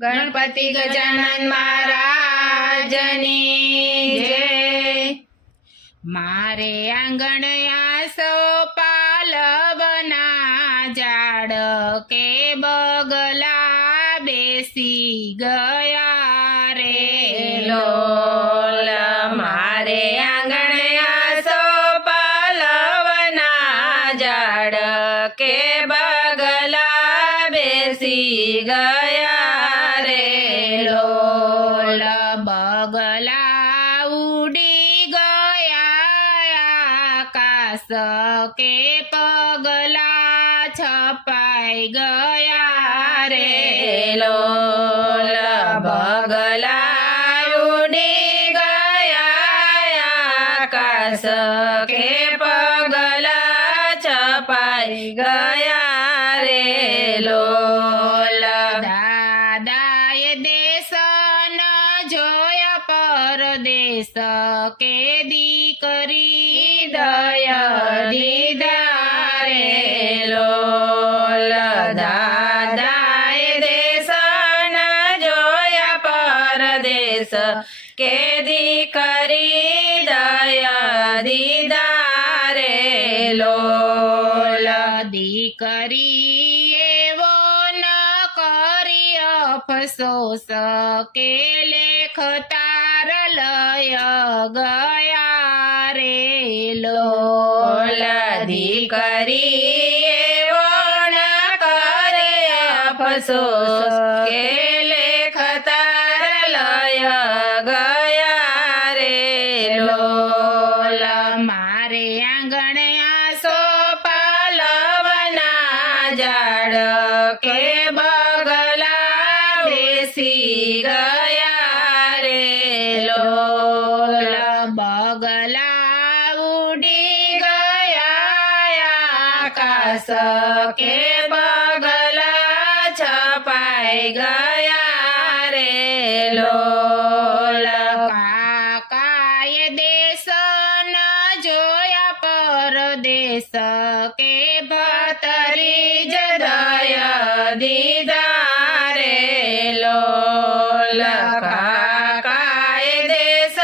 गणपति गजानन महाराजनी जय। मारे आंगणया सोपाल बना झाड़ के बगला बेसी गया रे लोल। मारे आंगणया सोपाल बना झाड़ के बगला बेसी गया रे लोल। बगला उड़ी गया आकाश के पगला छपाई गया रे लोल। बगला उड़ी गया आकाश के पगला छपाई गया रे लोल। दादाए देश न जोया परदेश के दीकरी दया दीदा रे लोल। दादाए देश न जोया परदेश के दीकरी दया दीदा रे लोल। दीकरी एवो न करी अफसोस के लेख तार लय गया रे लोल। दीकरी एवो न करे अफसोस के लेख तार लय गया रे लोल। मारे आंगणया सोपाल बना झाड़ के बगला बेसी गया रे लोल। बगला उड़ी गया आकाश के बगला छपाई गया रे लोल। काकाए देश न जोया परदेश के भतरी जदया दीदा रे लोल। काकाए देश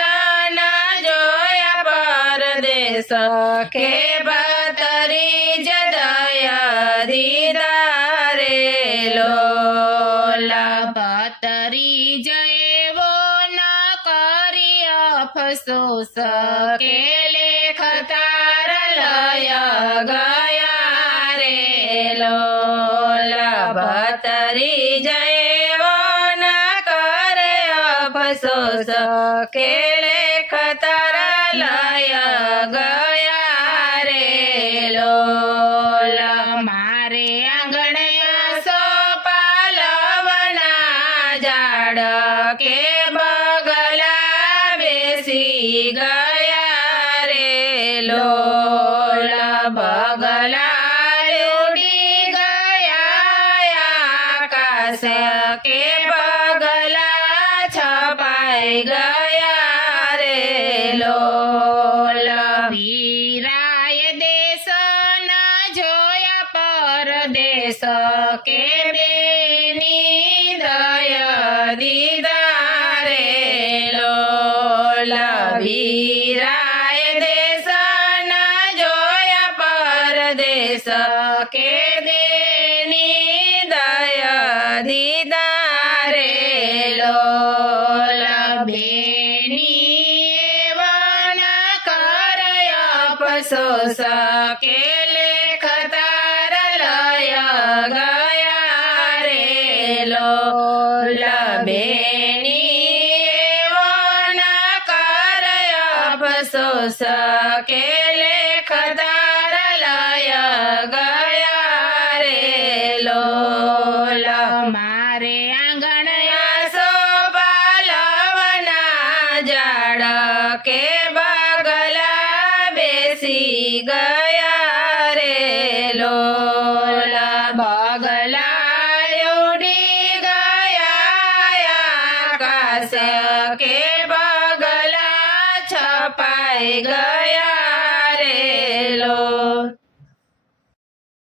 न जोया परदेश के भतरी जदया दीदा रे लोल। भतरी जयवो न करी अफसोस के लेख तार लय गया रे लोल। भतरी जयवो न करे अफसोस के लेख तार लय गया रे लोल। मारे आंगणया सोपाल बना झाड़ के बगला बेसी गया रे लोल। बगला उड़ी गया आकाश के बगला छपाई गया रे लोल। वीराय देश न जोया परदेश के बेनी दया दीदा रे लोल। वीराय देश न जोया परदेश के बेनी दया दीदा रे लोल। बेनी वन कर अफसोस के लेख तार लय गया रे लोल। बेनी वन कर अफसोस के लेख तार लय गया रे लोल। मारे आंगणया सोपाल बना झाड़ के बगला बेसी गया रे लोल। बगला